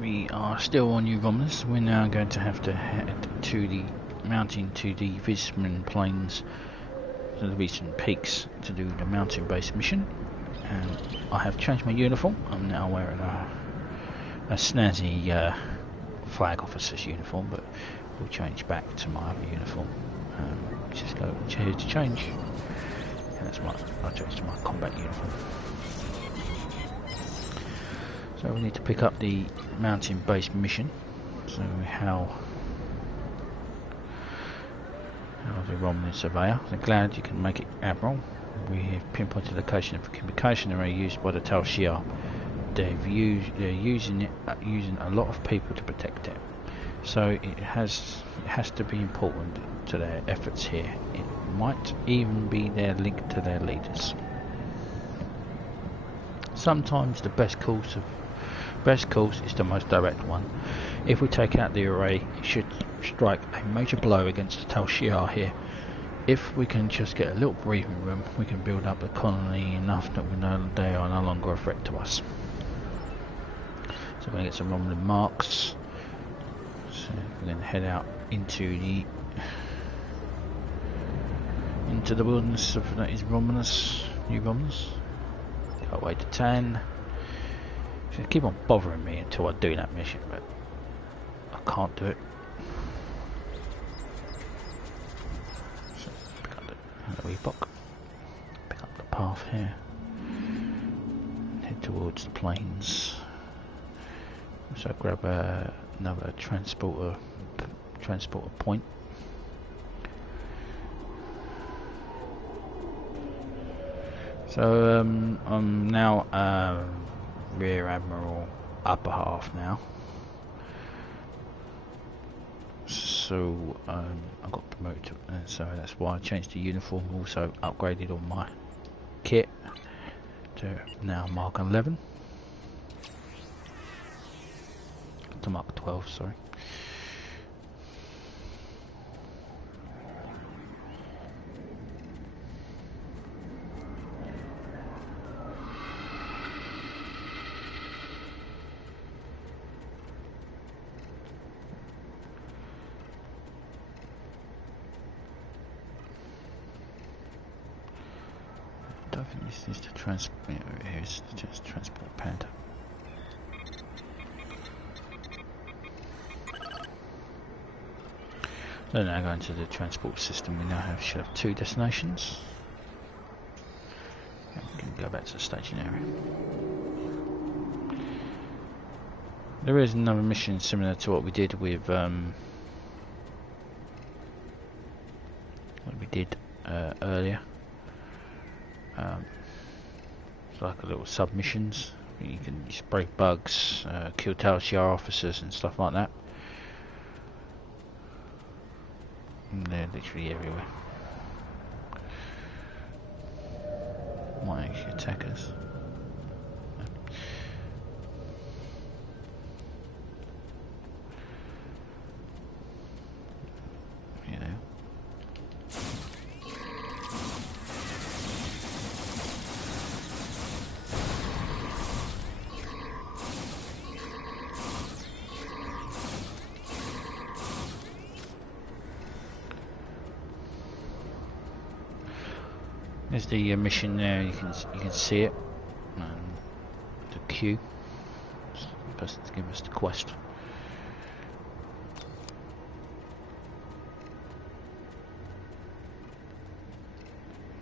We are still on New Romulus. We're now going to have to head to the mountain, to the Visman Plains, to the Visman Peaks, to do the mountain-based mission. And I have changed my uniform. I'm now wearing a snazzy flag officer's uniform, but we'll change back to my other uniform. Just go here to change, and that's I'll change to my combat uniform. So we need to pick up the mountain-based mission. So how the Romulan surveyor. I'm glad you can make it, Admiral. We have pinpointed the location of a communication array used by the Tal Shiar. They're using a lot of people to protect it. So it has to be important to their efforts here. It might even be their link to their leaders. Sometimes the best course is the most direct one. If we take out the array, it should strike a major blow against the Tal Shiar here. If we can just get a little breathing room, we can build up the colony enough that we know they are no longer a threat to us. So we're going to get some Romulan marks. So we're going to head out into the wilderness of that is Romulus, New Romulus. Got way to 10. It's going to keep on bothering me until I do that mission, but I can't do it. So pick up the Reebok. Pick up the path here. Head towards the plains. So grab another transporter point. So I'm now Rear Admiral upper half now. So I got promoted, so that's why I changed the uniform. Also upgraded all my kit to now Mark 11. To Mark 12, sorry. I don't think this is the transport. Here's just transport pad. So now going to the transport system, we now should have 2 destinations. And we can go back to the staging area. There is another mission similar to what we did with earlier. It's like a little submissions. You can spray bugs, kill Tal Shiar officers and stuff like that. And they're literally everywhere. Might actually attack us. You know. There's the mission there. You can see it. The queue. It's supposed to give us the quest.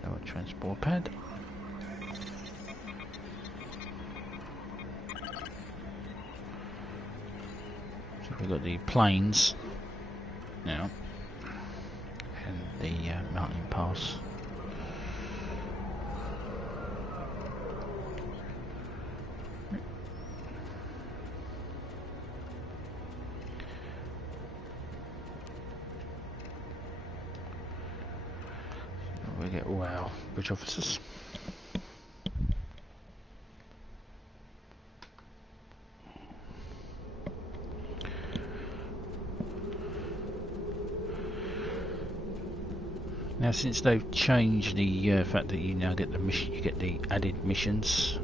Our transport pad. So we've got the plains now, and the mountain pass. We get all our bridge officers. Now, since they've changed the fact that you now get the mission, you get the added missions.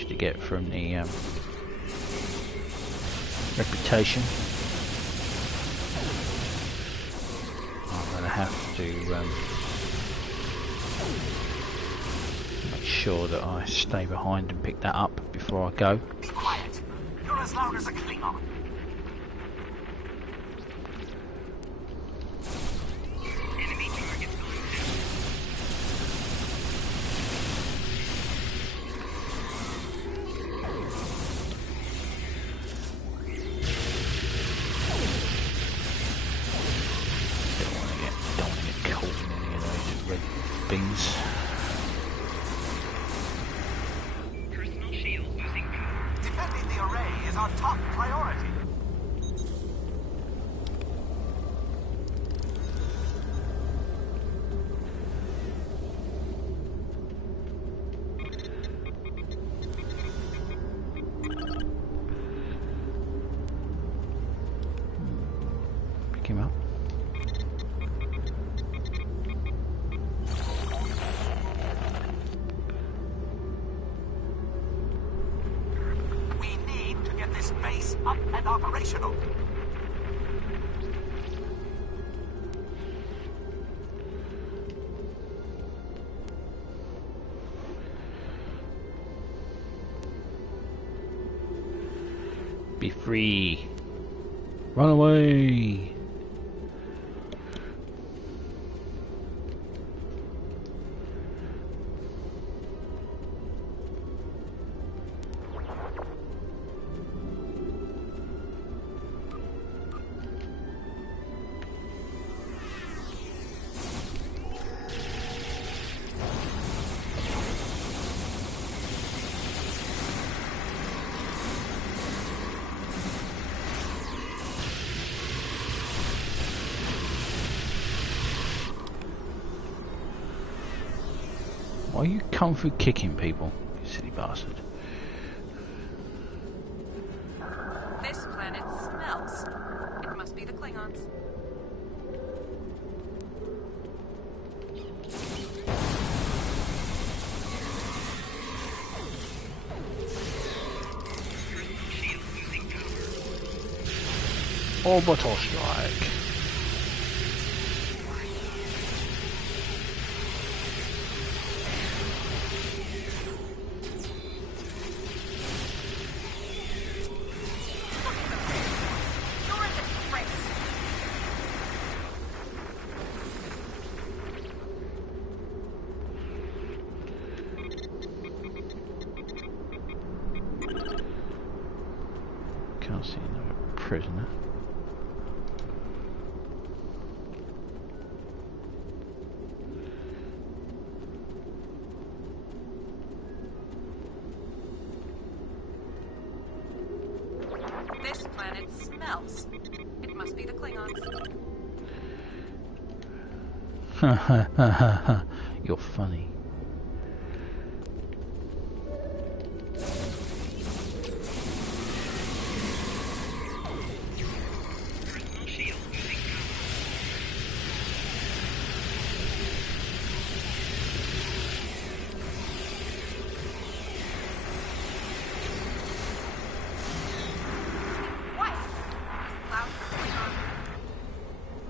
managed to get from the reputation. I'm going to have to make sure that I stay behind and pick that up before I go. Be quiet. You're as loud as a Klingon. Up. We need to get this base up and operational. Be free. Run away. Why are you kung fu kicking people, you silly bastard? This planet smells. It must be the Klingons. Orbital strike. Can't see another prisoner. This planet smells. It must be the Klingons. Ha ha ha ha ha. You're funny.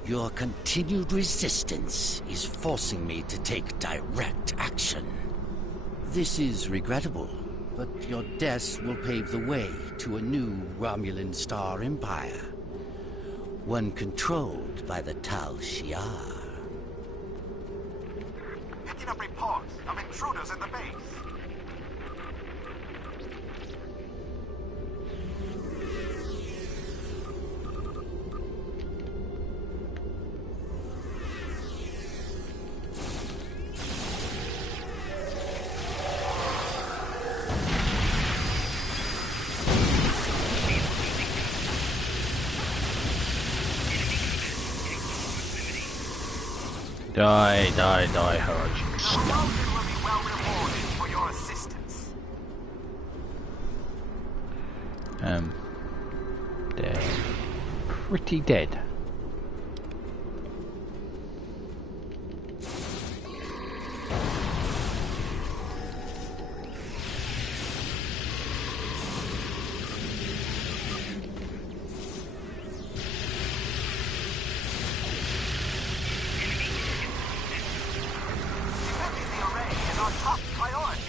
Your continued resistance is forcing me to take direct action. This is regrettable, but your deaths will pave the way to a new Romulan Star Empire. One controlled by the Tal Shiar. Picking up reports of intruders in the base. Die, die, die, Haraj. Romulan will be well rewarded for your assistance. They're pretty dead. our top priority.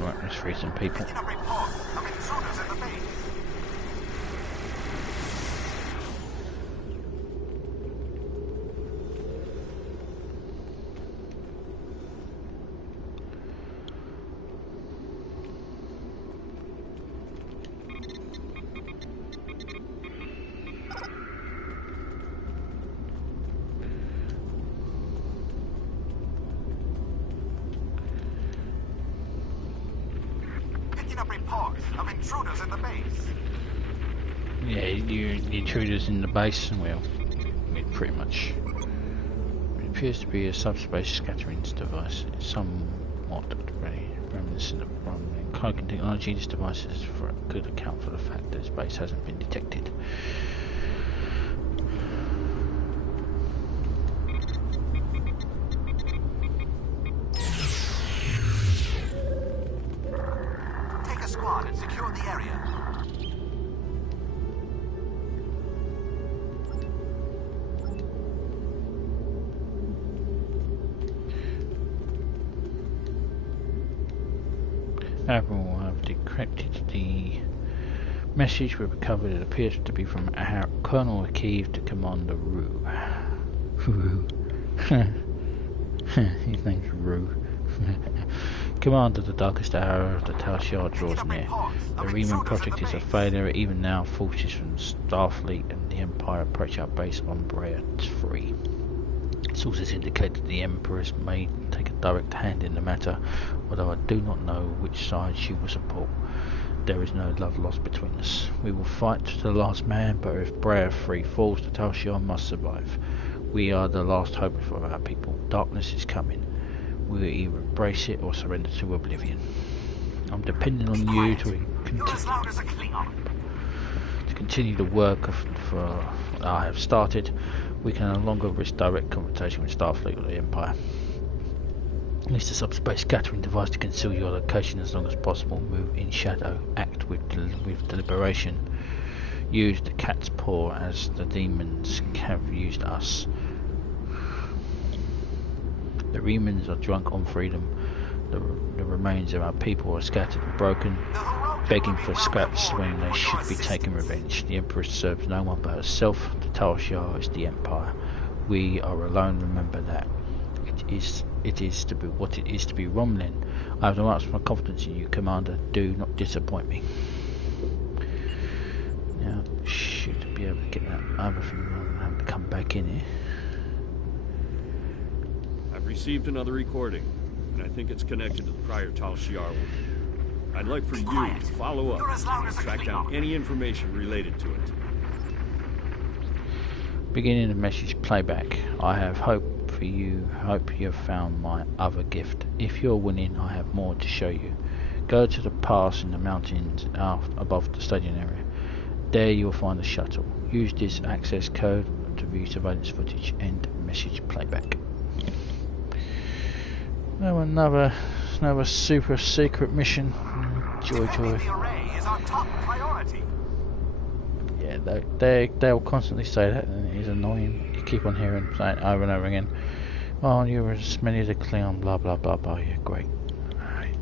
Right, let's free some people. Picking up report of intruders in the base. Picking up reports of intruders in the base. Yeah, the intruders in the base, well, it pretty much. It appears to be a subspace scattering device. It's somewhat reminiscent of Romulan cloaking technology. This device is for a good account for the fact that space hasn't been detected. Take a squad and secure the area. Admiral, have decrypted the message we recovered. It appears to be from Colonel Akiv to Commander Rue. Rue. His name's Rue. Commander, the darkest hour of the Tal Shiar draws near. The Romulan project is a failure. Even now, forces from Starfleet and the Empire approach our base on Brea 3. Sources indicate that the Empress may take a direct hand in the matter, although I do not know which side she will support. There is no love lost between us. We will fight to the last man, but if Brea 3 falls, the Tal Shiar must survive. We are the last hope for our people. Darkness is coming. We will either embrace it or surrender to oblivion. I'm depending on you to continue the work I have started. We can no longer risk direct confrontation with Starfleet or the Empire. Use the subspace scattering device to conceal your location as long as possible. Move in shadow. Act with deliberation. Use the cat's paw as the demons have used us. The Remans are drunk on freedom. The remains of our people are scattered and broken, begging for scraps when they should be taking revenge. The Empress serves no one but herself. The Tal Shiar is the Empire. We are alone. Remember that. It is to be what it is to be Romulan. I have no utmost confidence in you, Commander. Do not disappoint me. Now, should be able to get that other thing rather than having to come back in here. I've received another recording, and I think it's connected to the prior Tal Shiar one. I'd like for you to follow up and track down any information related to it. Beginning of message playback. I have hope for you. Hope you have found my other gift. If you're winning, I have more to show you. Go to the pass in the mountains above the stadium area. There you will find the shuttle. Use this access code to view surveillance footage. End message playback. Oh, another super secret mission. Joy. The array is our top priority. Yeah, they'll constantly say that, and it is annoying. You keep on hearing saying over and over again. Oh, you're as many as a Klingon, blah blah blah blah. Yeah, great. Alright.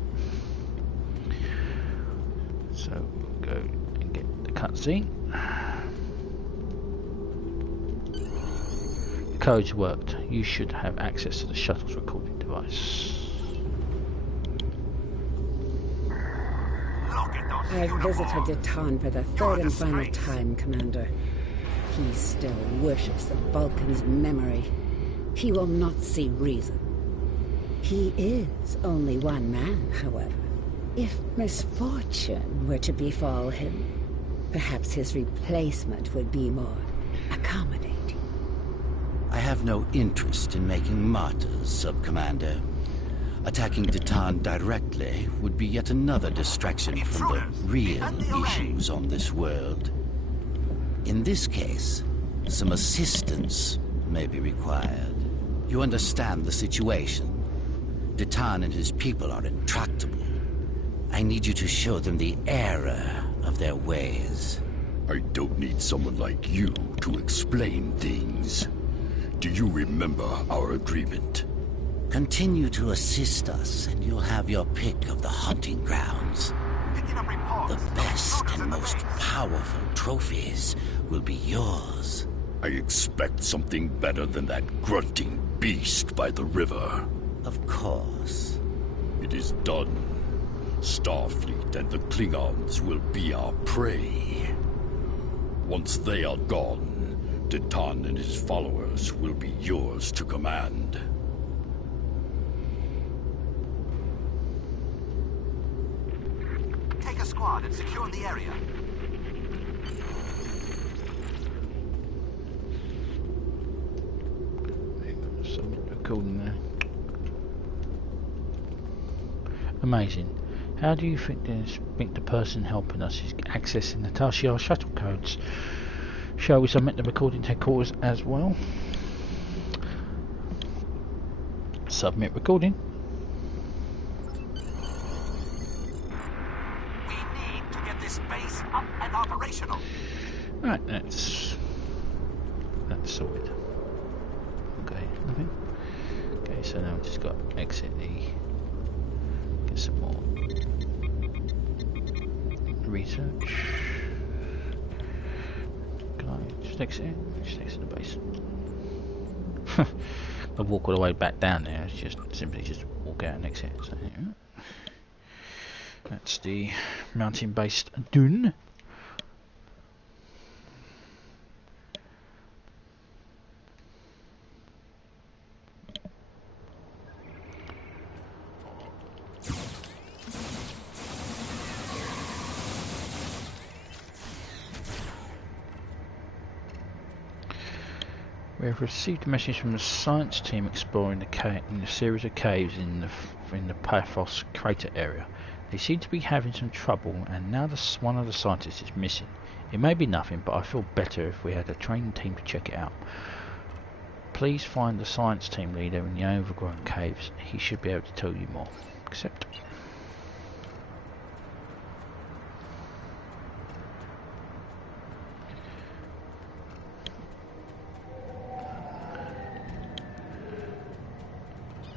So we'll go and get the cutscene. The code's worked. You should have access to the shuttle's recording device. I've visited Detan for the third and final time, Commander. He still worships the Vulcan's memory. He will not see reason. He is only one man, however. If misfortune were to befall him, perhaps his replacement would be more accommodating. I have no interest in making martyrs, Sub-Commander. Attacking Titan directly would be yet another distraction from the real issues on this world. In this case, some assistance may be required. You understand the situation? Titan and his people are intractable. I need you to show them the error of their ways. I don't need someone like you to explain things. Do you remember our agreement? Continue to assist us, and you'll have your pick of the hunting grounds. The best and most powerful trophies will be yours. I expect something better than that grunting beast by the river. Of course. It is done. Starfleet and the Klingons will be our prey. Once they are gone, Titan and his followers will be yours to command. Take a squad and secure the area. Something recording there. Amazing. How do you think the person helping us is accessing the Tal Shiar shuttle codes? Shall we submit the recording to headquarters as well? Submit recording. We need to get this base up and operational. Right, that's sorted. Okay, nothing. Okay, so now we've just got to exit the. Get some more research. Can I just exit it? Just exit the base. I walk all the way back down there. It's just simply just walk out and exit. So yeah. That's the mountain-based dune. We have received a message from the science team exploring in a series of caves in the Paphos crater area. They seem to be having some trouble, and now one of the scientists is missing. It may be nothing, but I feel better if we had a trained team to check it out. Please find the science team leader in the overgrown caves. He should be able to tell you more. Accept.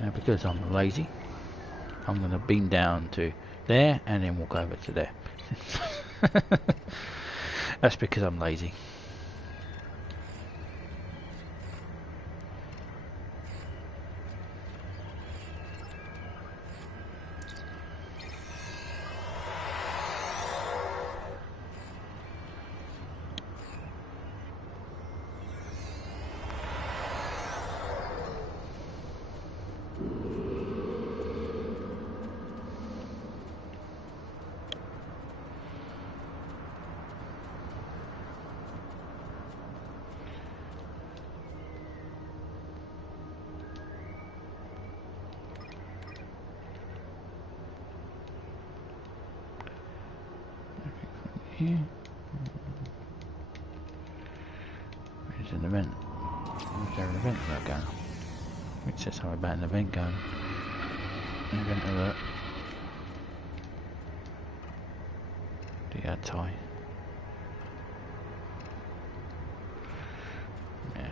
Now, because I'm lazy, I'm going to beam down to there and then walk over to there. That's because I'm lazy. Here. There's an event. Is there an event going? It says something about an event going. Event alert. DI tie. Yeah.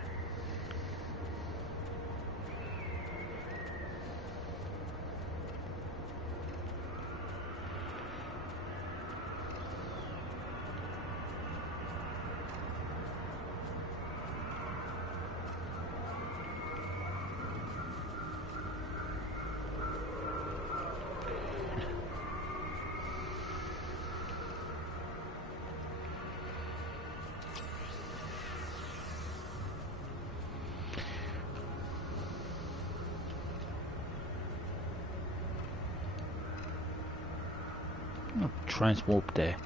Transwarp there.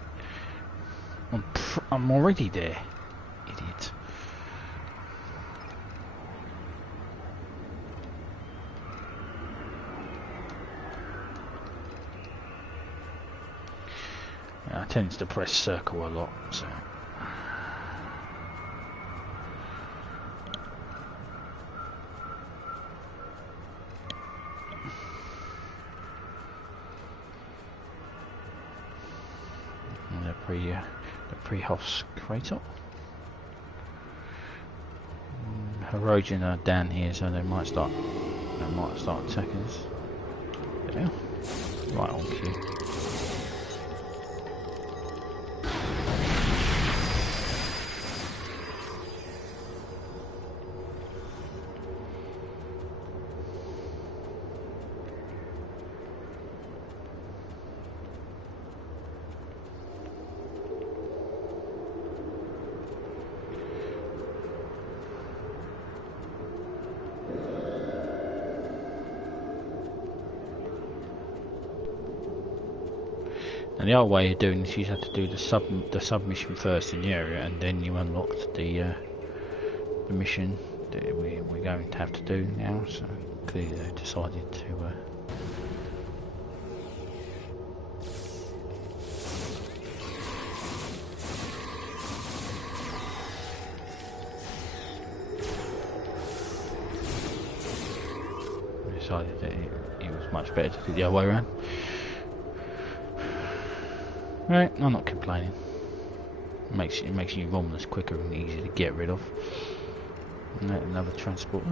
I'm already there, idiot. tends to press circle a lot, so. And the pre-host crater. Erosion are down here, so they might start attacking us. There. Right on cue. And the other way of doing this, you have to do the submission first in the area, and then you unlock the mission that we're going to have to do now. So clearly they decided to. Decided that it was much better to do the other way around. Right, I'm not complaining. It makes you Romulus quicker and easier to get rid of. Another transporter.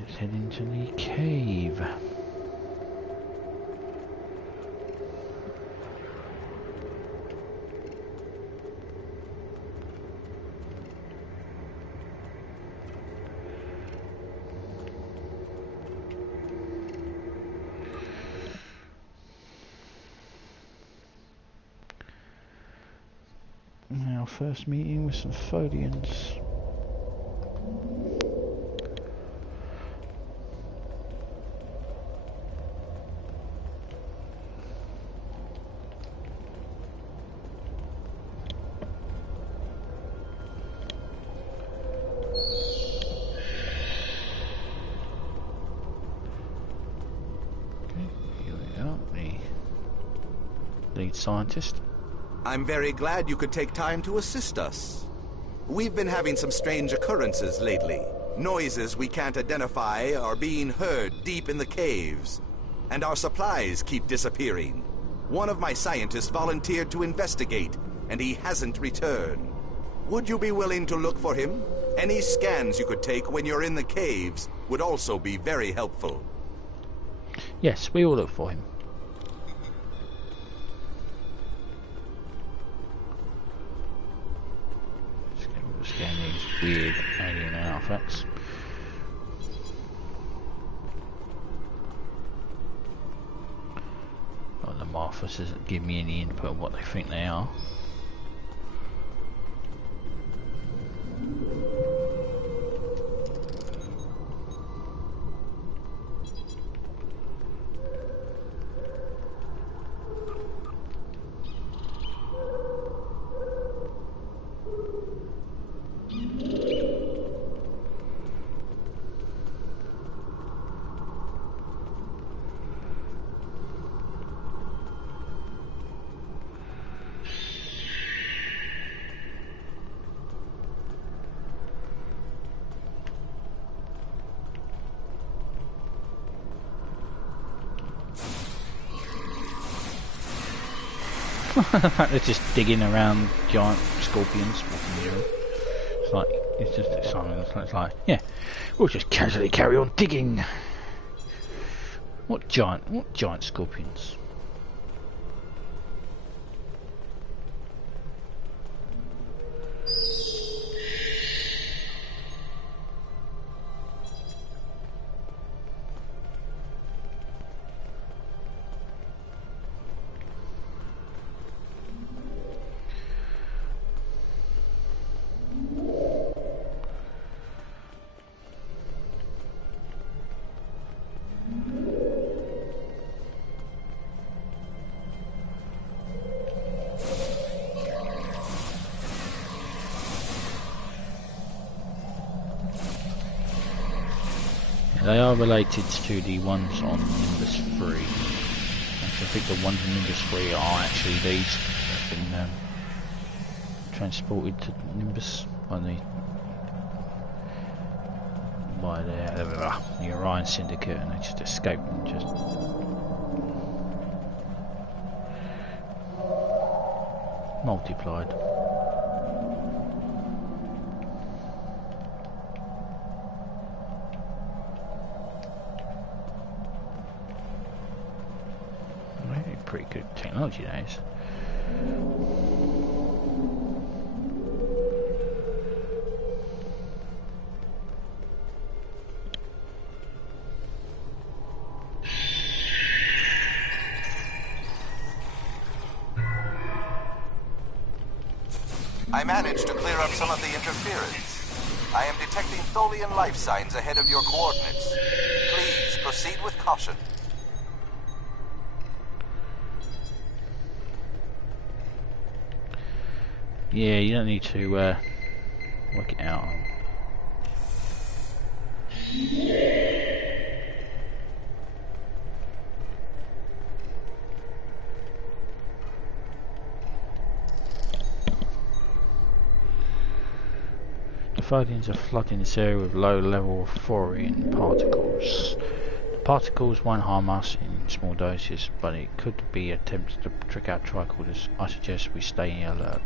Let's head into the cave. First meeting with some Fodians. Okay, here we are, the lead scientist. I'm very glad you could take time to assist us. We've been having some strange occurrences lately. Noises we can't identify are being heard deep in the caves, and our supplies keep disappearing. One of my scientists volunteered to investigate, and he hasn't returned. Would you be willing to look for him? Any scans you could take when you're in the caves would also be very helpful. Yes, we will look for him. Scan these weird alien artifacts. Well, the Marthas doesn't give me any input of what they think they are. They're just digging around giant scorpions. It's like, yeah, we'll just casually carry on digging. What giant scorpions? They are related to the ones on Nimbus 3. Actually, I think the ones on Nimbus 3 are actually these that have been transported to Nimbus by the Orion Syndicate, and they just escaped and just multiplied. Maybe pretty good technology days. I managed to clear up some of the interference. I am detecting Tholian life signs ahead of your coordinates. Please proceed with caution. Yeah, you don't need to work it out. The Tholians are flooding this area with low-level thorium particles. The particles won't harm us in small doses, but it could be attempts to trick out tricorders. I suggest we stay alert.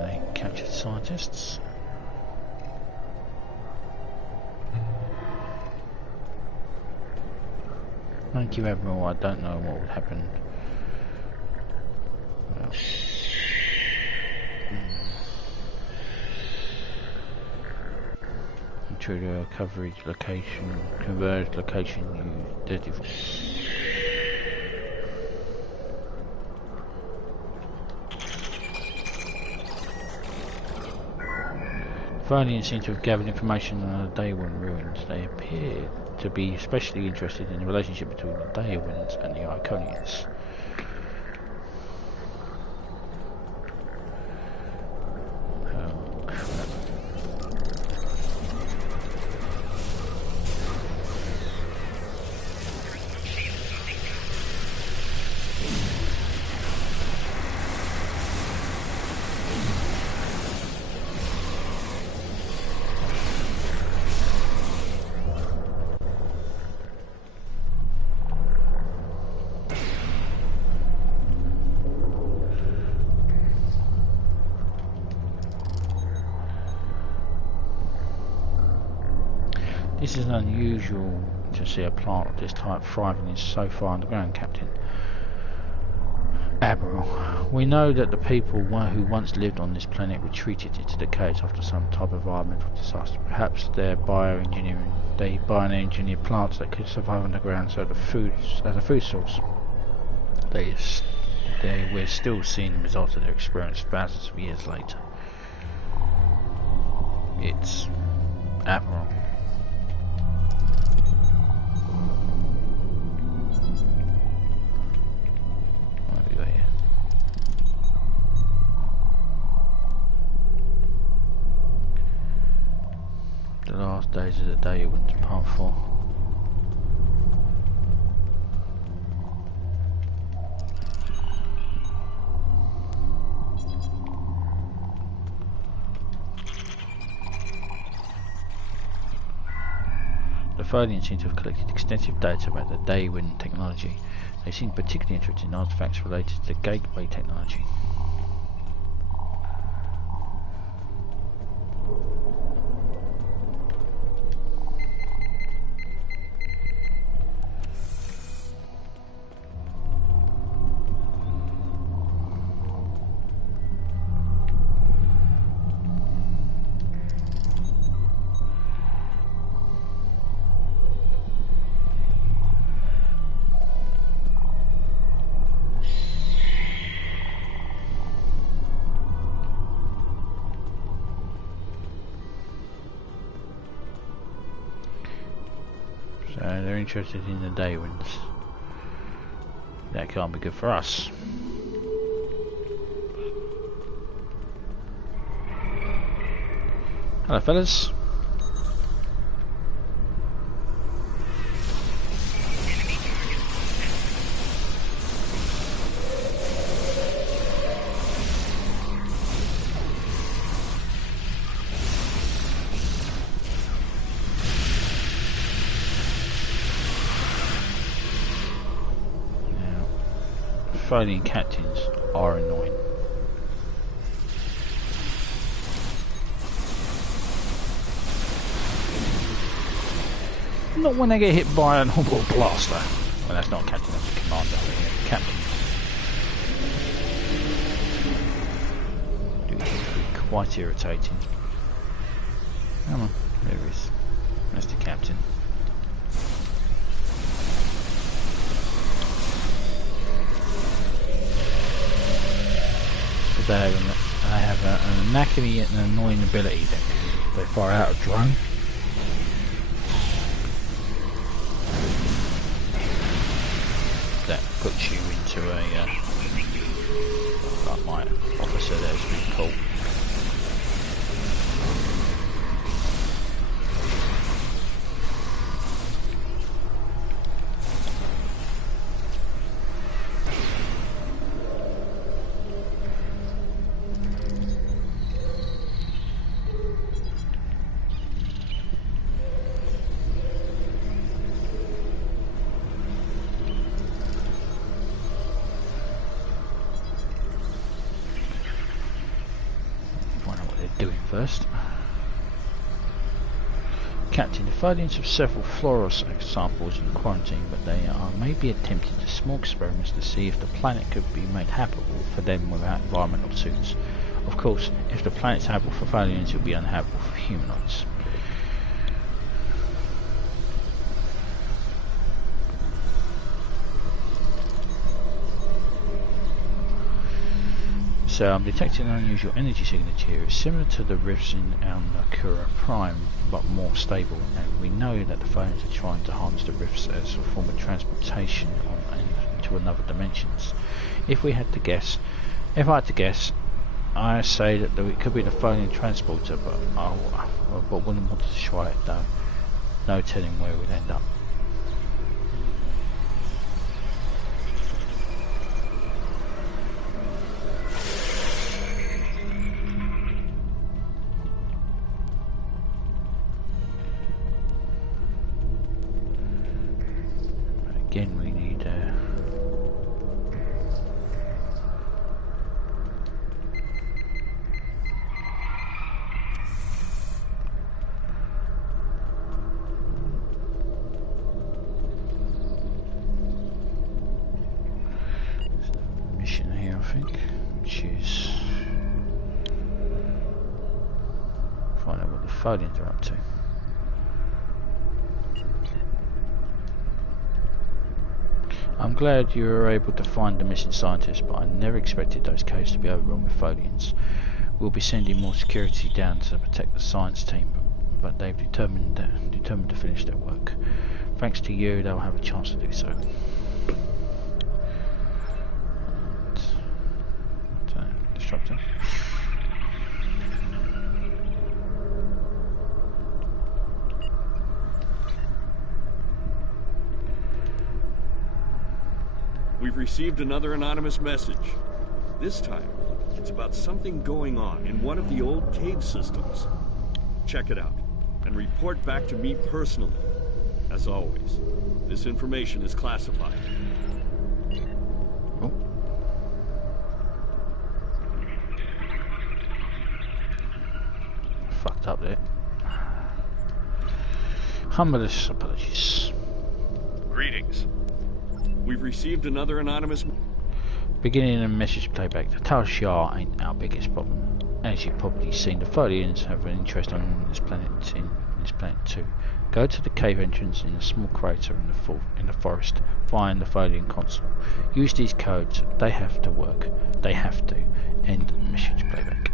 They captured scientists. Thank you, Admiral. I don't know what would happen. Well, intruder coverage location, converged location, use default. Tholians seem to have gathered information on the Daywin ruins. They appear to be especially interested in the relationship between the Daywins and the Iconians. This is unusual to see a plant of this type thriving in so far underground, Captain. Admiral, we know that the people who once lived on this planet retreated into the caves after some type of environmental disaster. Perhaps they bioengineered plants that could survive underground as a food source. We're still seeing the results of their experience thousands of years later. It's Admiral. The last days of the Daywin's Part 4. The Tholians seem to have collected extensive data about the Daywin technology. They seem particularly interested in artifacts related to the gateway technology. So they're interested in the Daywins. That can't be good for us. Hello, fellas. Fighting captains are annoying. Not when they get hit by an orbital blaster. Well, that's not a captain, that's a commander. Captain. It can be quite irritating. Come on, there he is. That's the captain. They have an knackily and an annoying ability that they fire out a drone. That puts you into a like my officer there's been called. First. Captain, the Tholians have several flora samples in quarantine, but they are maybe attempting small experiments to see if the planet could be made habitable for them without environmental suits. Of course, if the planet's habitable for Tholians, it will be uninhabitable for humanoids. So I'm detecting an unusual energy signature. It's similar to the rifts in Al-Nakura Prime, but more stable, and we know that the Tholians are trying to harness the rifts as a form of transportation to another dimensions. If I had to guess, I say that it could be the Tholian transporter, but wouldn't want to try it though. No telling where we'd end up. Again, we need mission here, I think, which is find out what the Tholians are up to. I'm glad you were able to find the missing scientists, but I never expected those caves to be overrun with Tholians. We'll be sending more security down to protect the science team, but they've determined to finish their work. Thanks to you, they'll have a chance to do so. Disruptor. We've received another anonymous message. This time, it's about something going on in one of the old cave systems. Check it out, and report back to me personally. As always, this information is classified. Oh. Fucked up there. Humblest apologies. Greetings. We've received another anonymous... Beginning a message playback. The Tal Shiar ain't our biggest problem. As you've probably seen, the Tholians have an interest on this planet too. Go to the cave entrance in a small crater in the forest. Find the Tholian console. Use these codes. They have to work. They have to. End message playback.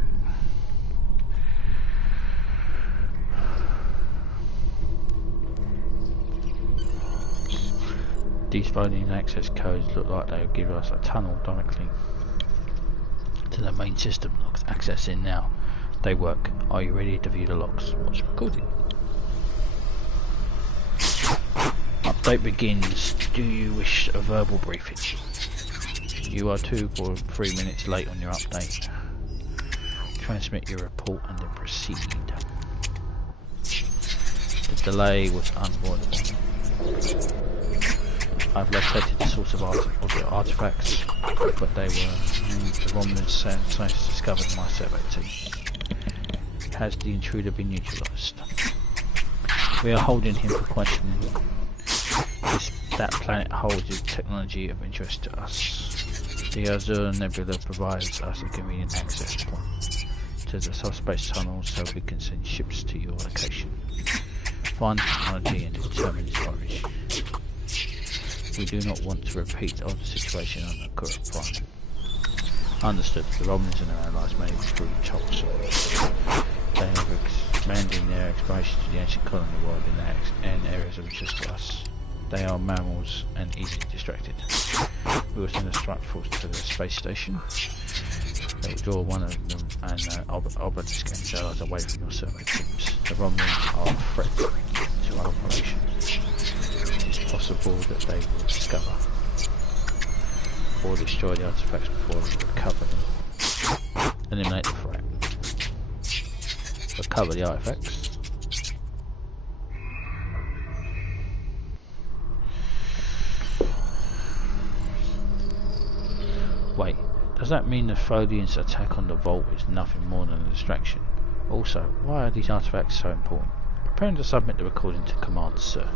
These Tholian access codes look like they would give us a tunnel directly to the main system access in now. They work. Are you ready to view the logs? What's recorded? Update begins. Do you wish a verbal briefing? You are 2 or 3 minutes late on your update. Transmit your report and then proceed. The delay was unavoidable. I've located the source of the artifacts, but they were the Romulan scientists discovered my survey team. Has the intruder been neutralized? We are holding him for questioning. That planet holds technology of interest to us. The Azure Nebula provides us a convenient access point to the subspace tunnel so we can send ships to your location. Find the technology and determine its origin. We do not want to repeat of the situation on the current prime. Understood. The Romulans and their allies may be through tops. They are expanding their exploration to the ancient colony world in areas of interest to us. They are mammals and easily distracted. We will send a strike force to the space station. They will draw one of them and obelisk and his allies away from your survey teams. The Romulans are a threat to our operations. It is possible that they will discover or destroy the artifacts before we recover them. Eliminate the threat. Recover the artifacts. Wait, does that mean the Tholian's attack on the vault is nothing more than a distraction? Also, why are these artifacts so important? Preparing to submit the recording to command, sir.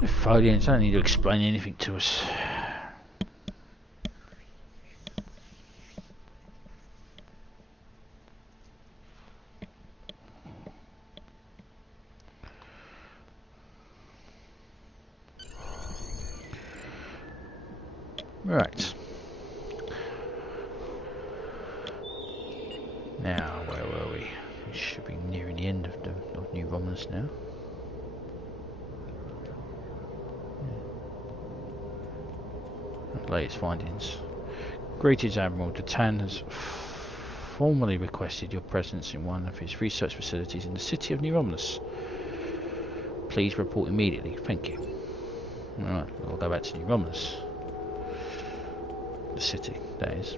The Tholians don't need to explain anything to us. Right. Now, where were we? We should be nearing the end of New Romulus now. Latest findings. Greetings, Admiral. Datan has formally requested your presence in one of his research facilities in the city of New Romulus. Please report immediately. Thank you. Alright, we'll go back to New Romulus. The city, that is.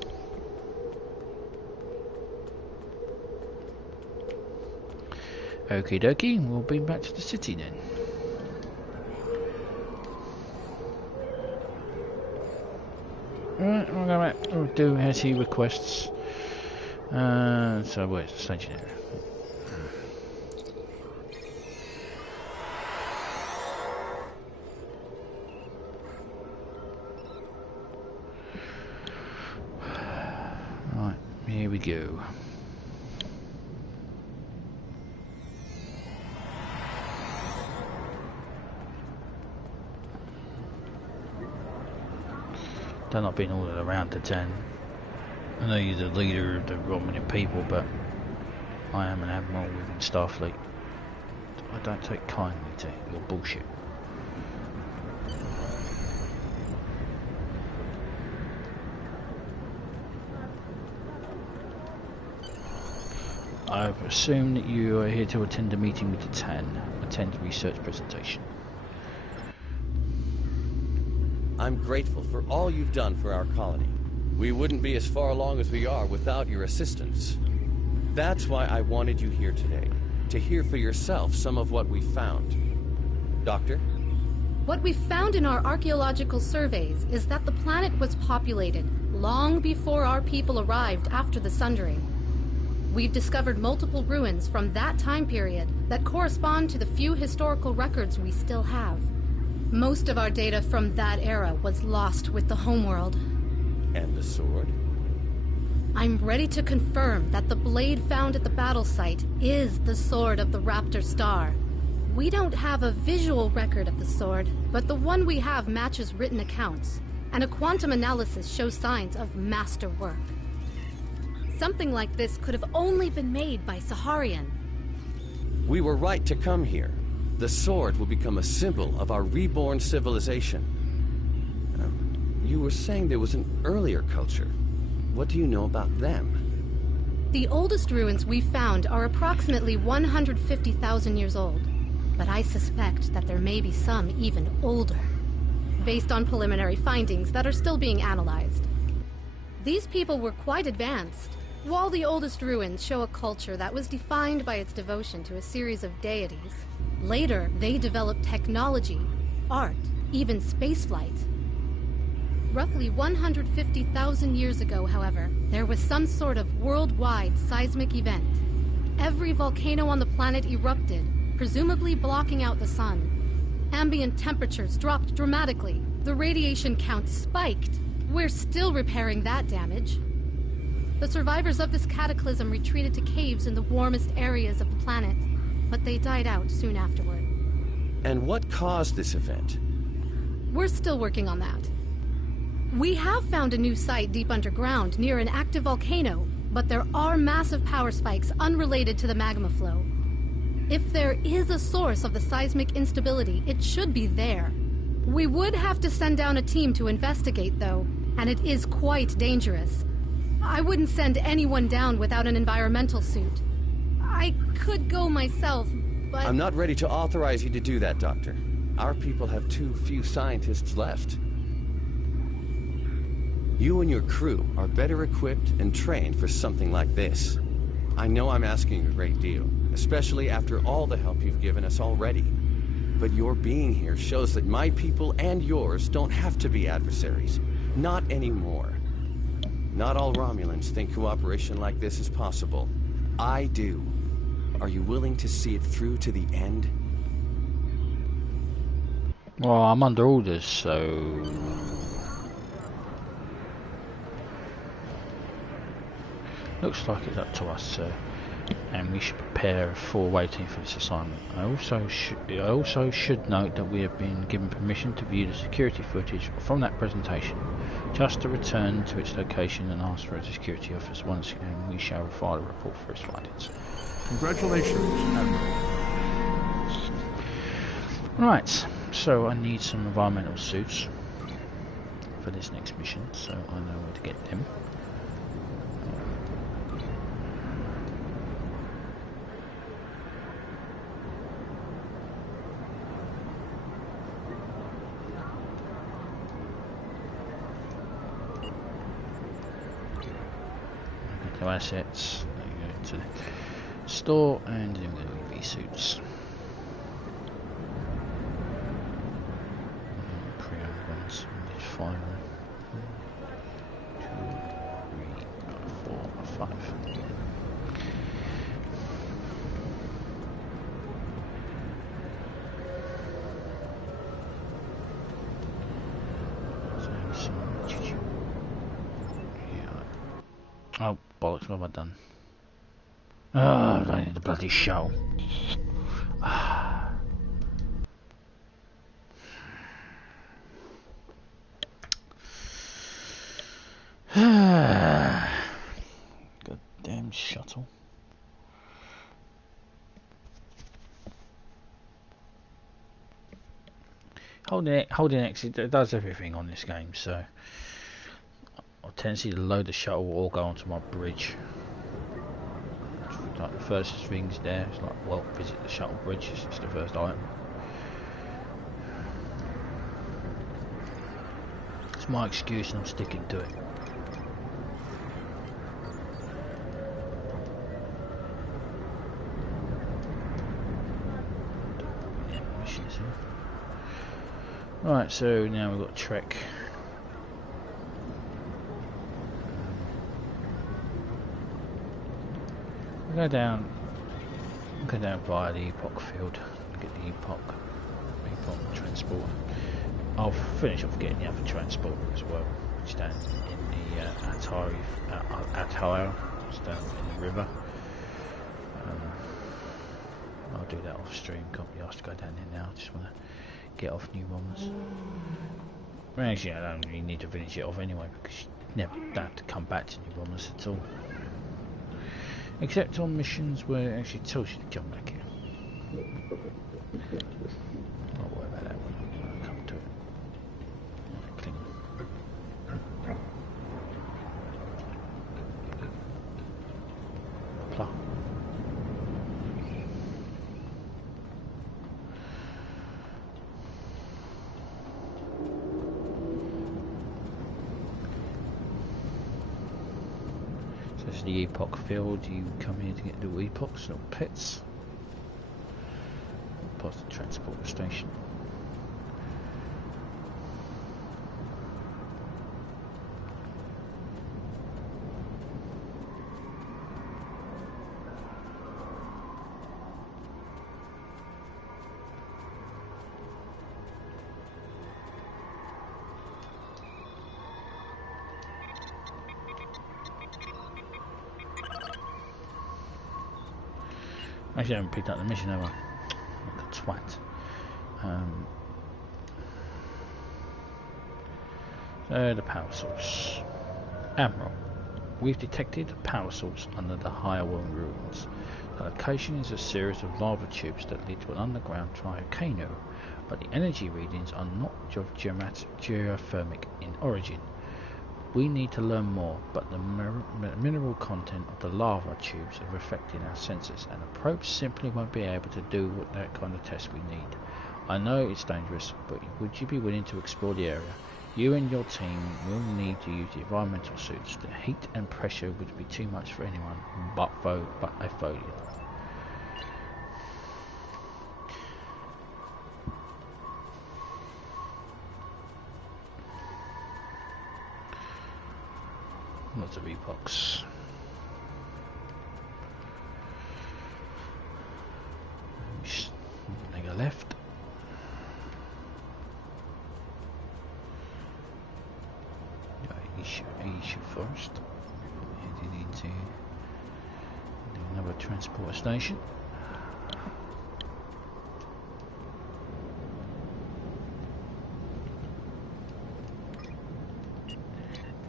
Okie dokie, we'll be back to the city then. Alright, we'll go back. We'll do as he requests. So where's the station area? Right, here we go. They're not being ordered around to 10. I know you're the leader of the Romulan people, but I am an admiral within Starfleet. I don't take kindly to your bullshit. I've assumed that you are here to attend a meeting with the TAN, attend research presentation. I'm grateful for all you've done for our colony. We wouldn't be as far along as we are without your assistance. That's why I wanted you here today, to hear for yourself some of what we found. Doctor? What we found in our archaeological surveys is that the planet was populated long before our people arrived after the Sundering. We've discovered multiple ruins from that time period that correspond to the few historical records we still have. Most of our data from that era was lost with the homeworld. And the sword? I'm ready to confirm that the blade found at the battle site is the sword of the Raptor Star. We don't have a visual record of the sword, but the one we have matches written accounts, and a quantum analysis shows signs of masterwork. Something like this could have only been made by Saharian. We were right to come here. The sword will become a symbol of our reborn civilization. You were saying there was an earlier culture. What do you know about them? The oldest ruins we've found are approximately 150,000 years old, but I suspect that there may be some even older, based on preliminary findings that are still being analyzed. These people were quite advanced. While the oldest ruins show a culture that was defined by its devotion to a series of deities, later they developed technology, art, even spaceflight. Roughly 150,000 years ago, however, there was some sort of worldwide seismic event. Every volcano on the planet erupted, presumably blocking out the sun. Ambient temperatures dropped dramatically. The radiation count spiked. We're still repairing that damage. The survivors of this cataclysm retreated to caves in the warmest areas of the planet, but they died out soon afterward. And what caused this event? We're still working on that. We have found a new site deep underground near an active volcano, but there are massive power spikes unrelated to the magma flow. If there is a source of the seismic instability, it should be there. We would have to send down a team to investigate, though, and it is quite dangerous. I wouldn't send anyone down without an environmental suit. I could go myself, but... I'm not ready to authorize you to do that, Doctor. Our people have too few scientists left. You and your crew are better equipped and trained for something like this. I know I'm asking a great deal, especially after all the help you've given us already. But your being here shows that my people and yours don't have to be adversaries. Not anymore. Not all Romulans think cooperation like this is possible. I do. Are you willing to see it through to the end? Well, I'm under orders, so... Looks like it's up to us, sir, and we should prepare for waiting for this assignment. I also should note that we have been given permission to view the security footage from that presentation, just to return to its location and ask for a security officer. Once again, we shall file a report for its findings. Congratulations, Admiral. Right, so I need some environmental suits for this next mission, so I know where to get them. Assets, then go to store and then go to UV suits. Pre-owned ones, we need 5 of them. 1, 2, 3, 4, 5. Oh, bollocks, what have I done? Oh, I need the bloody show. Goddamn shuttle. Holding X, it does everything on this game, so I tend to load the shuttle or go onto my bridge. Like the first thing's there, it's like, well, visit the shuttle bridge, it's the first item. It's my excuse and I'm sticking to it. Missions here. Right, so now we've got Trek. Go down via the epoch field, get the epoch transport. I'll finish off getting the other transport as well, which is down in the Atara, it's down in the river. I'll do that off stream, can't be asked to go down there now, I just want to get off New Romulus. Well, actually, I don't really need to finish it off anyway, because you never have to come back to New Romulus at all. Except on missions where it actually tells you to jump back here. I'll worry about that when I come to it. Cling. Plug. So this is the epoch field. You come here to get little epochs, little pets. Past the transport station. Actually, I haven't picked up the mission, have I? Like a twat. So the power source. Admiral, we've detected a power source under the Higher-World ruins. The location is a series of lava tubes that lead to an underground volcano, but the energy readings are not geothermic in origin. We need to learn more, but the mineral content of the lava tubes are affecting our senses, and the probe simply won't be able to do that kind of test we need. I know it's dangerous, but would you be willing to explore the area? You and your team will need to use the environmental suits. The heat and pressure would be too much for anyone but a Folian. Lots of epochs. They go left. Issue first. Heading into another transport station.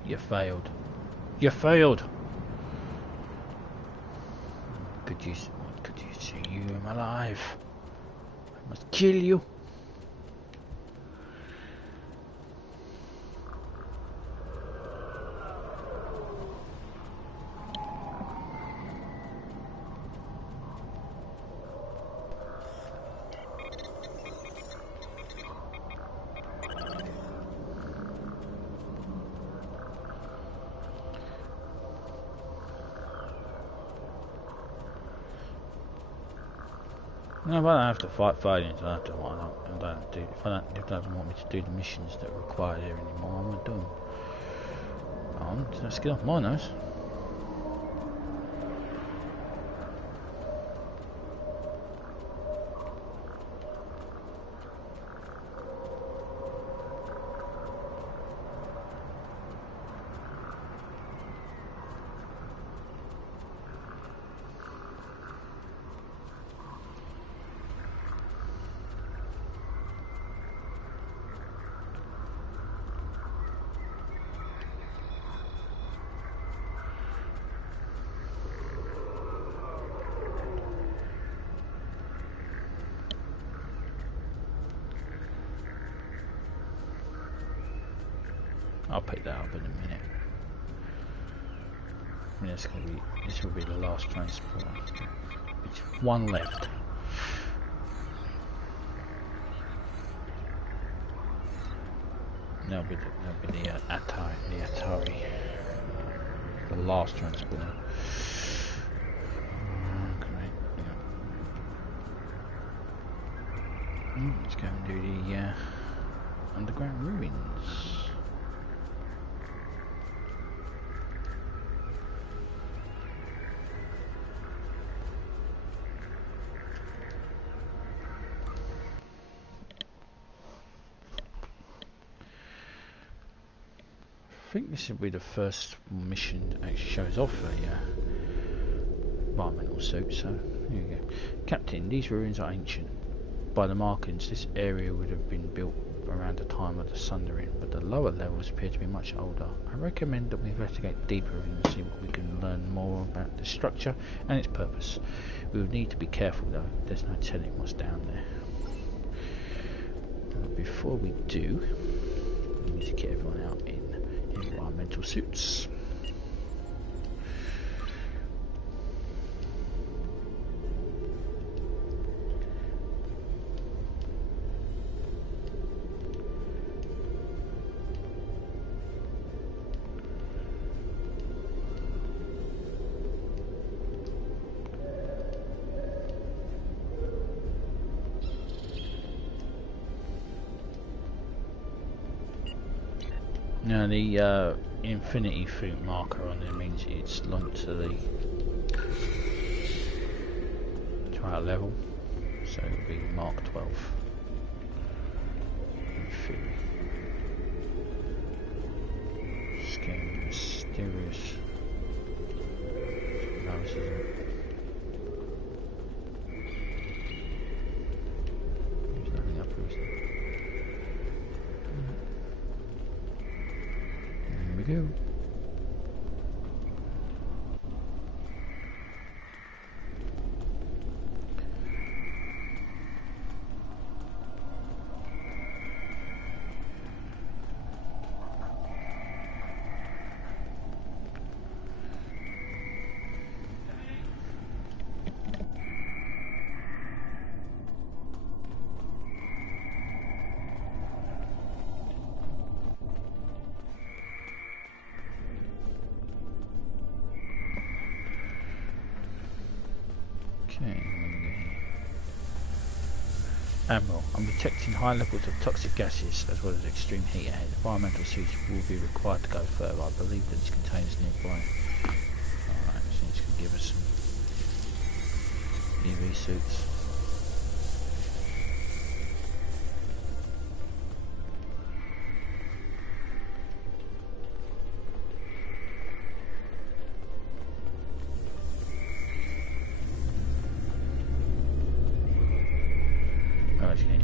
You failed. You failed. Could you see you am alive? I must kill you. No, but I don't have to fight Folians. I don't do. If it doesn't want me to do the missions that are required here anymore, I won't do them. Let's get off my nose. I'll pick that up in a minute. I mean, this will be the last transport. It's one left. That'll be the Atari, the last transport. Let's go and do the underground ruins. I think this will be the first mission that actually shows off a environmental suit, so here you go. Captain, these ruins are ancient. By the markings, this area would have been built around the time of the Sundering, but the lower levels appear to be much older. I recommend that we investigate deeper and see what we can learn more about the structure and its purpose. We will need to be careful though, there's no telling what's down there. before we do, we need to get everyone out in environmental suits. Now the infinity fruit marker on there means it's launched to the trial level, so it'll be Mark 12 in theory. Scary, mysterious. No, this isn't. There's nothing up here, is there? Here we go. Admiral, I'm detecting high levels of toxic gases as well as extreme heat ahead. Environmental suits will be required to go further. I believe that these containers nearby. Alright, so it's going to give us some EV suits.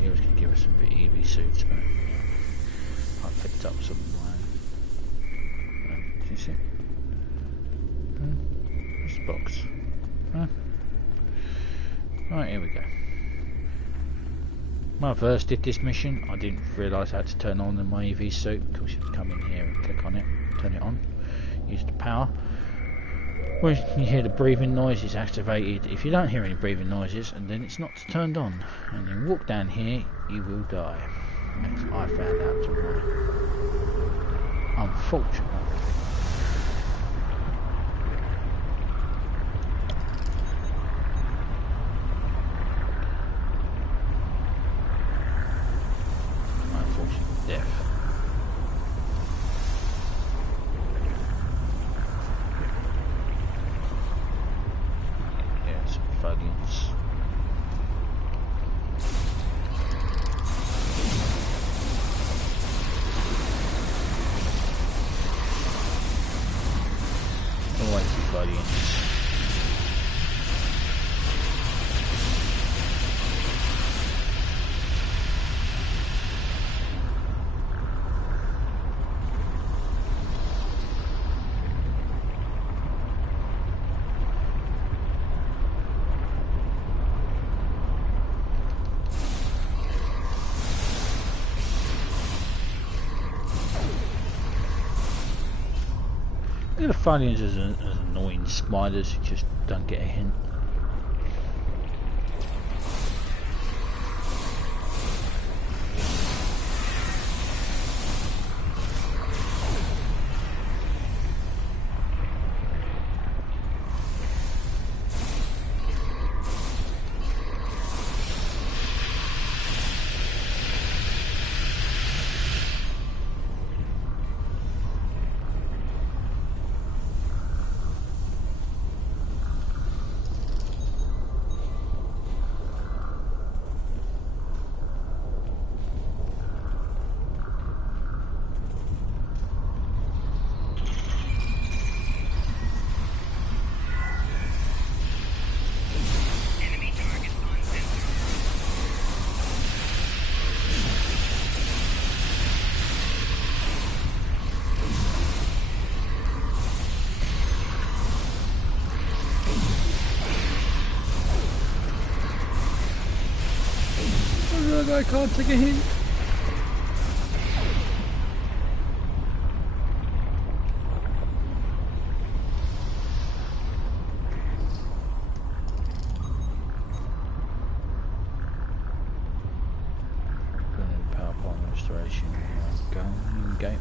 He was going to give us some EV suits, but I picked up some of mine. Do you see? What's the box? Right, here we go. When I first did this mission, I didn't realise I had to turn on my EV suit. Of course, you have to come in here and click on it, turn it on, use the power. When you hear the breathing noise, it's activated. If you don't hear any breathing noises, and then it's not turned on, and you walk down here, you will die. As I found out tonight. Unfortunately. Unfortunate death. The Funyuns as annoying spiders who just don't get a hint. I can't take a hint. restoration. Going gateway.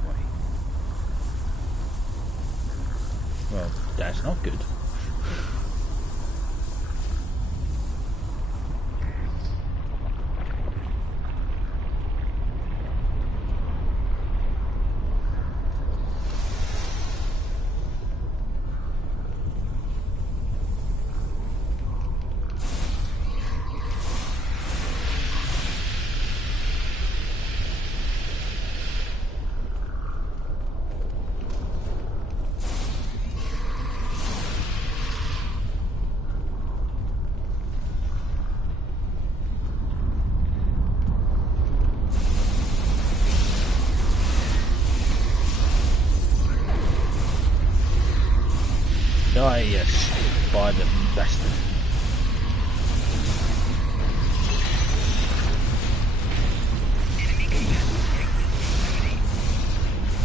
Well, that's not good. Die, yes, by the bastard.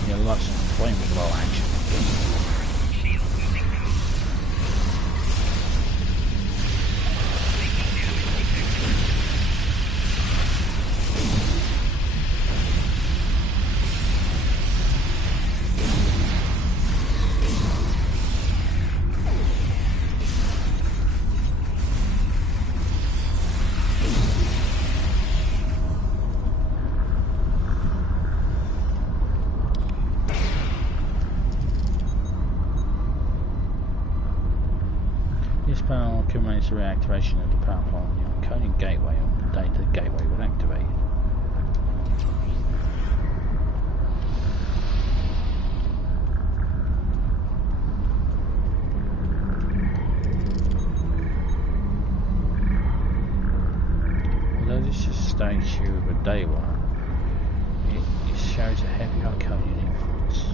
Yeah, lots of flame with low action. Accumulates the reactivation of the power plant on the Onconian gateway on the day the gateway will activate. Although this is a stage here of a day one, it shows a heavy Onconian influence.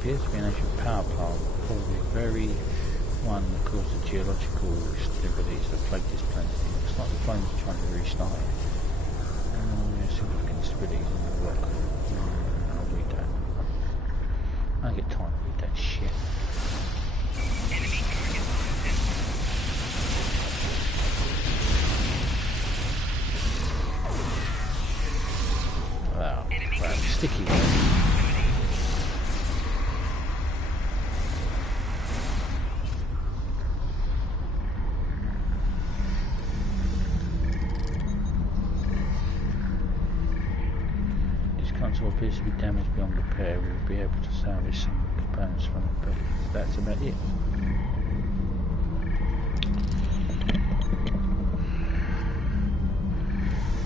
Appears to be an ancient power plant, probably the very one that caused the geological instabilities that plagued this planet. It looks like the flames are trying to restart it. There's significant instabilities in the rock. I'll read that. I don't get time to read that shit. Enemy target Wow, sticky. Console appears to be damaged beyond repair. We will be able to salvage some components from it, but that's about it.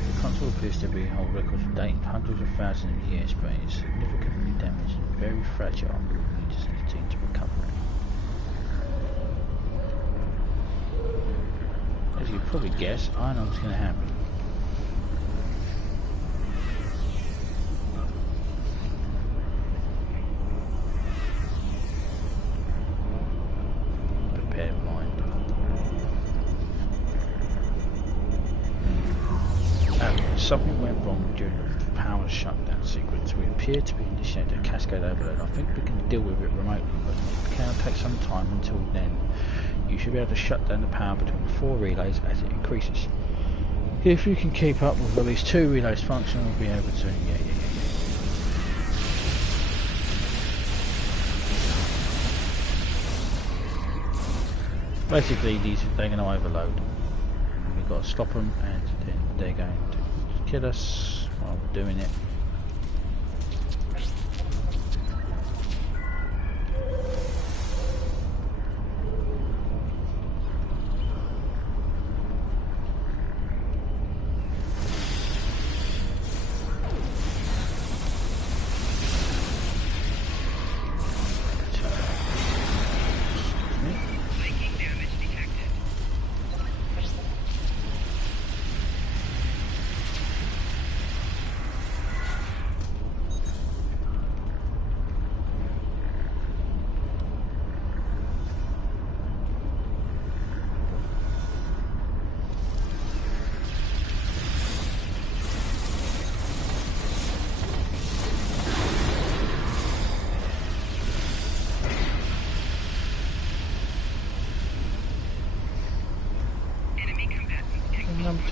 The console appears to be hold records dating hundreds of thousands of years, but it's significantly damaged and very fragile. We need to send a team to recover it. As you probably guess, I know what's going to happen. Something went wrong during the power shutdown sequence. We appear to be initiating a cascade overload. I think we can deal with it remotely, but it can take some time. Until then, you should be able to shut down the power between the 4 relays as it increases. If you can keep up with at least 2 relays functioning, we'll be able to. Yeah. Basically, they're going to overload. We've got to stop them, and then they're going to kill us while we're doing it.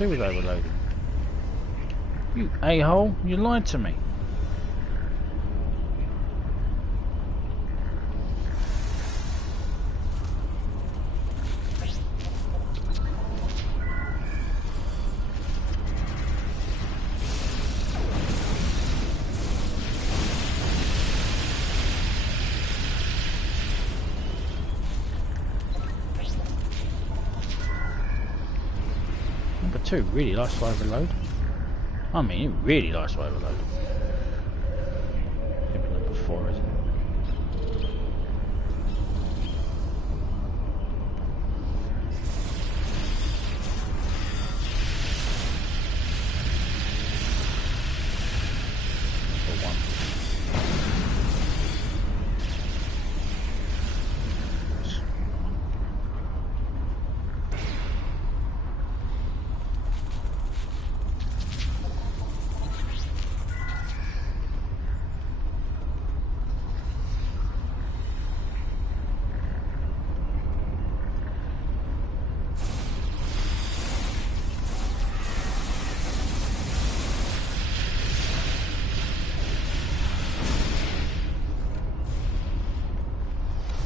2 was overloading. You a-hole, you lied to me. Number 2 really likes to overload. I mean, it really likes to overload. Maybe number 4, isn't it? Number 1.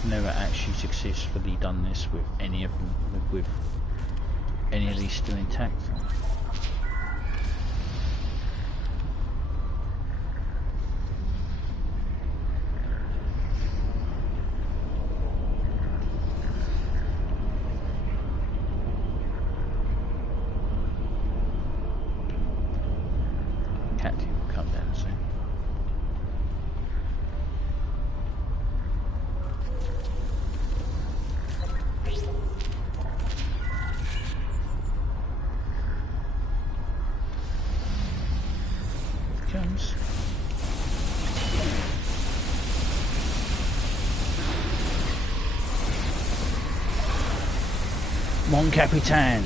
Never actually successfully done this with any of them, with any of these still intact. Captain will come down soon. Comes. Mon Capitan.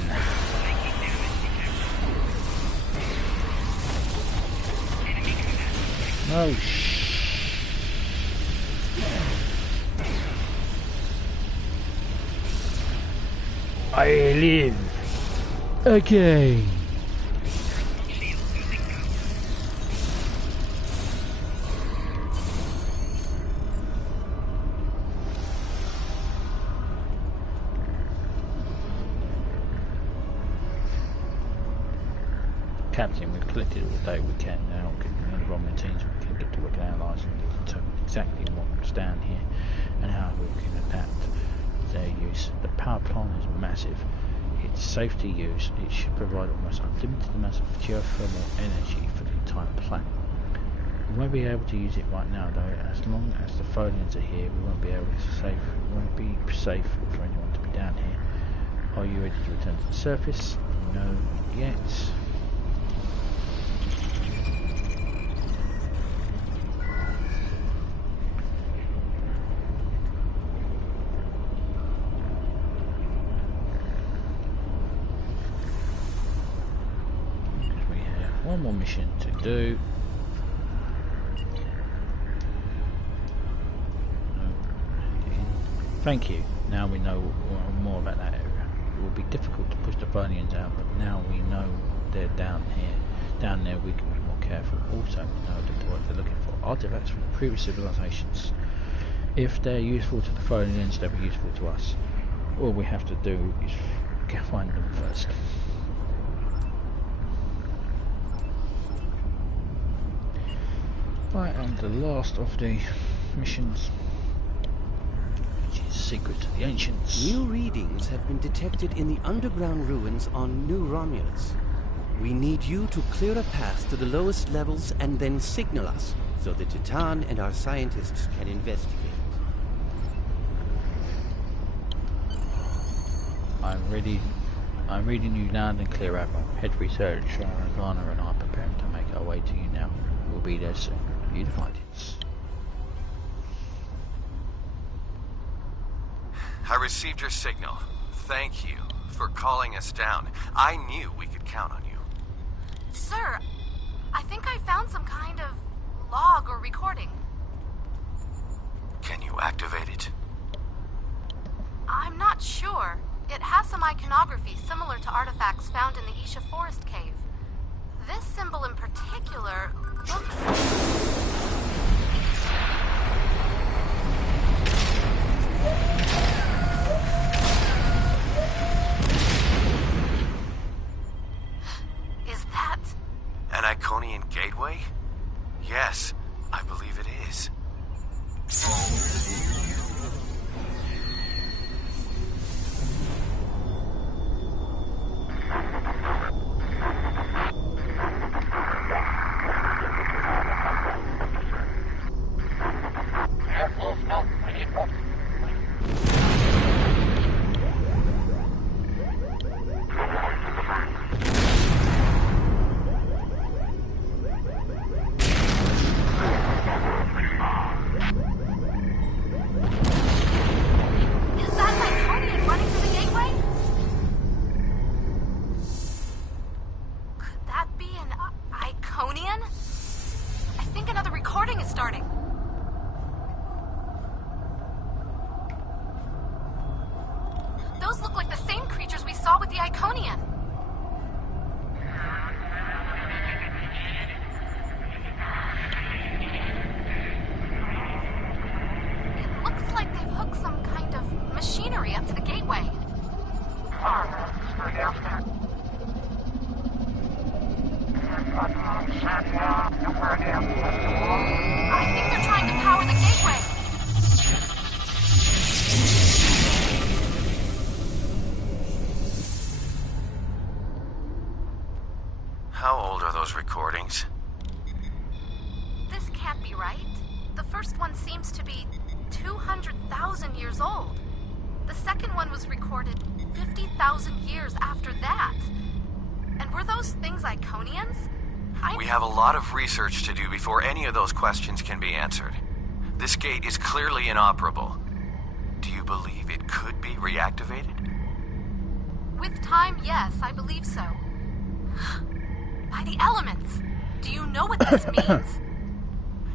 Oh I live again. Captain, we've collected all the data we can now. The Romulan teams we can get to work and analyse and determine exactly what's down here and how we can adapt their use. The power plant is massive. It's safe to use. It should provide almost unlimited amounts of geothermal energy for the entire planet. We won't be able to use it right now, though. As long as the Tholians are here, we won't be able to we won't be safe for anyone to be down here. Are you ready to return to the surface? No, yet. One more mission to do. Thank you. Now we know more about that area. It will be difficult to push the Tholians out, but now we know they're down here. Down there we can be more careful. Also, we know what they're looking for. Artifacts from previous civilizations. If they're useful to the Tholians, they'll be useful to us. All we have to do is find them first. Right, and the last of the missions, which is Secret to the Ancients. New readings have been detected in the underground ruins on New Romulus. We need you to clear a path to the lowest levels and then signal us, so that Titan and our scientists can investigate. I'm reading you loud and clear, Admiral. Head researcher Lana and I are preparing to make our way to you now. We'll be there soon. You to find it. I received your signal. Thank you for calling us down. I knew we could count on you. Sir, I think I found some kind of log or recording. Can you activate it? I'm not sure. It has some iconography similar to artifacts found in the Isha Forest Cave. This symbol in particular looks... Is that... An Iconian gateway? Yes, I believe it is. Recordings. This can't be right. The first one seems to be 200,000 years old. The second one was recorded 50,000 years after that. And were those things Iconians? We have a lot of research to do before any of those questions can be answered. This gate is clearly inoperable. Do you believe it could be reactivated? With time, yes, I believe so. By the elements! Do you know what this means?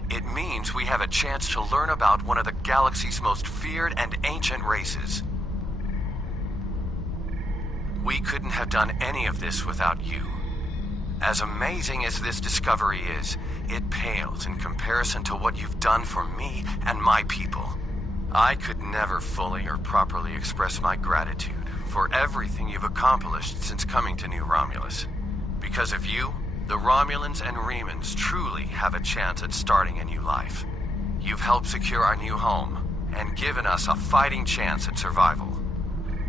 It means we have a chance to learn about one of the galaxy's most feared and ancient races. We couldn't have done any of this without you. As amazing as this discovery is, it pales in comparison to what you've done for me and my people. I could never fully or properly express my gratitude for everything you've accomplished since coming to New Romulus. Because of you, the Romulans and Remans truly have a chance at starting a new life. You've helped secure our new home, and given us a fighting chance at survival.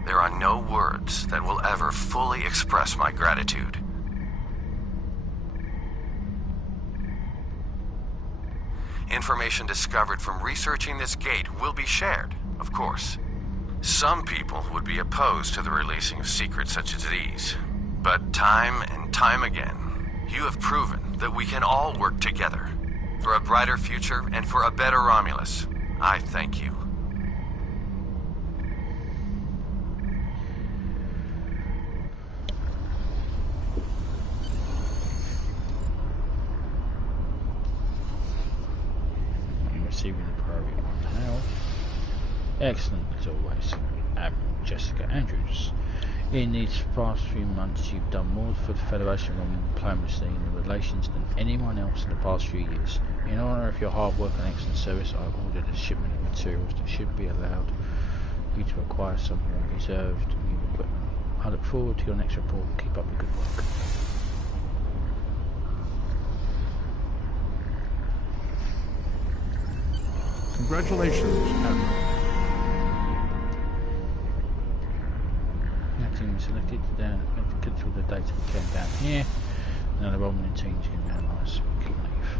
There are no words that will ever fully express my gratitude. Information discovered from researching this gate will be shared, of course. Some people would be opposed to the releasing of secrets such as these. But time and time again, you have proven that we can all work together. For a brighter future and for a better Romulus, I thank you. I'm receiving the priority on health. Excellent as always, Admiral Jessica Andrews. In these past few months, you've done more for the Federation of diplomacy and relations than anyone else in the past few years. In honour of your hard work and excellent service, I've ordered a shipment of materials that should be allowed you to acquire some more reserved new equipment. I look forward to your next report. Keep up the good work. Congratulations, Admiral. Selected click through the data came down here. Now the Romulan teams can analyse. Keep leave.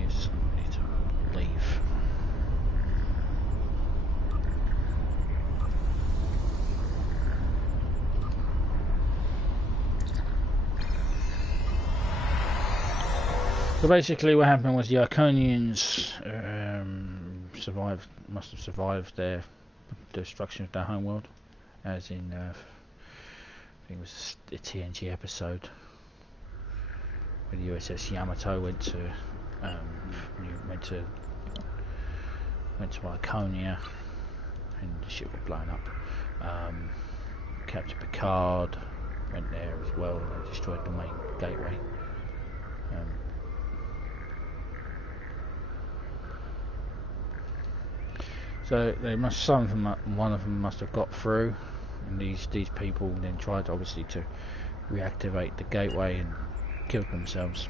Yes, I need to leave. So basically what happened was the Iconians must have survived the destruction of their homeworld, as in I think it was a TNG episode where the USS Yamato went to went to Iconia, and the ship was blown up. Captain Picard went there as well. They destroyed the main gateway. So they must, one of them must have got through, and these people then tried obviously to reactivate the gateway and killed themselves.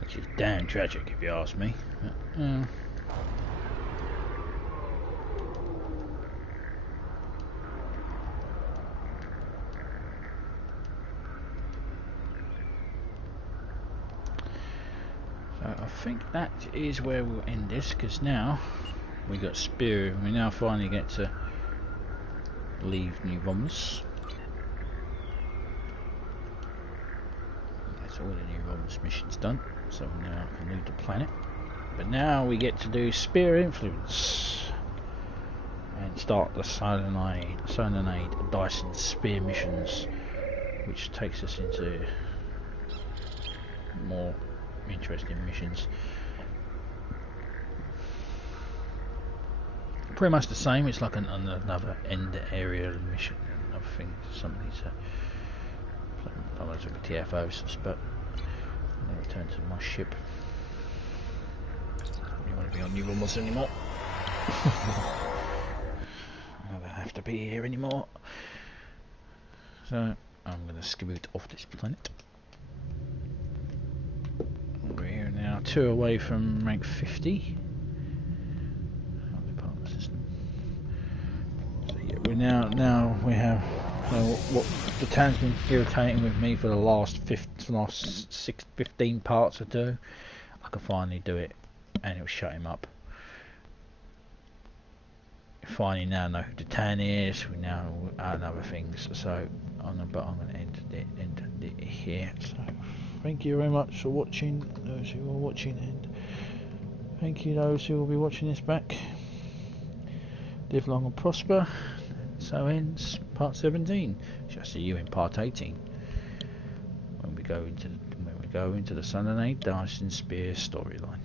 Which is damn tragic if you ask me. So I think that is where we'll end this, because now we got Spear. We now finally get to leave New Romulus. That's all the New Romulus missions done. So now I can leave the planet. But now we get to do Spear Influence and start the solane Dyson Spear missions, which takes us into more interesting missions. Pretty much the same. It's like another end area mission, another thing, something to TFOs, but I'll return to my ship. I don't want to be on New Romulus anymore. I don't have to be here anymore. So I'm going to scoot off this planet. We're now 2 away from rank 50. So yeah, we're now we have what the town's been irritating with me for the last 15 parts I do. I can finally do it, and it'll shut him up. Finally now know who the town is. We now know other things. So I'm going to end it here. So thank you very much for watching, those who are watching, and thank you those who will be watching this back. Live long and prosper. So ends part 17. Shall see you in part 18 when we go into the solane Dyson Spear storyline.